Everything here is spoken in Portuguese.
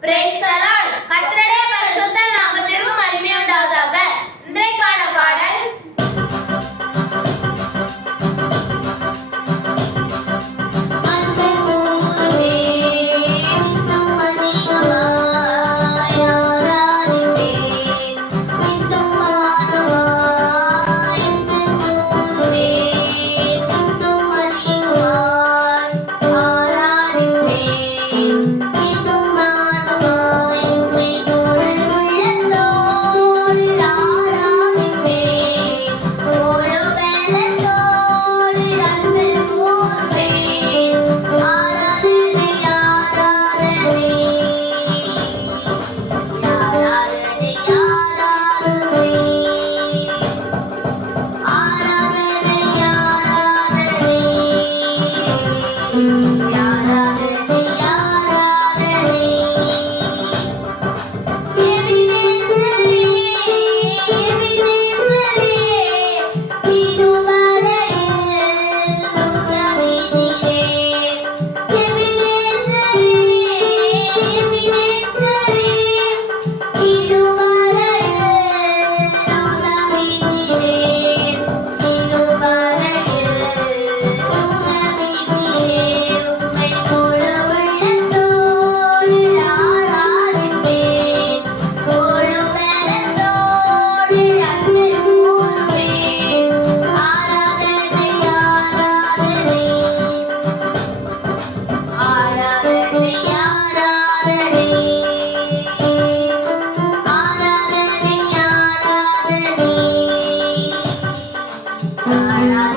preinstalar. Yeah.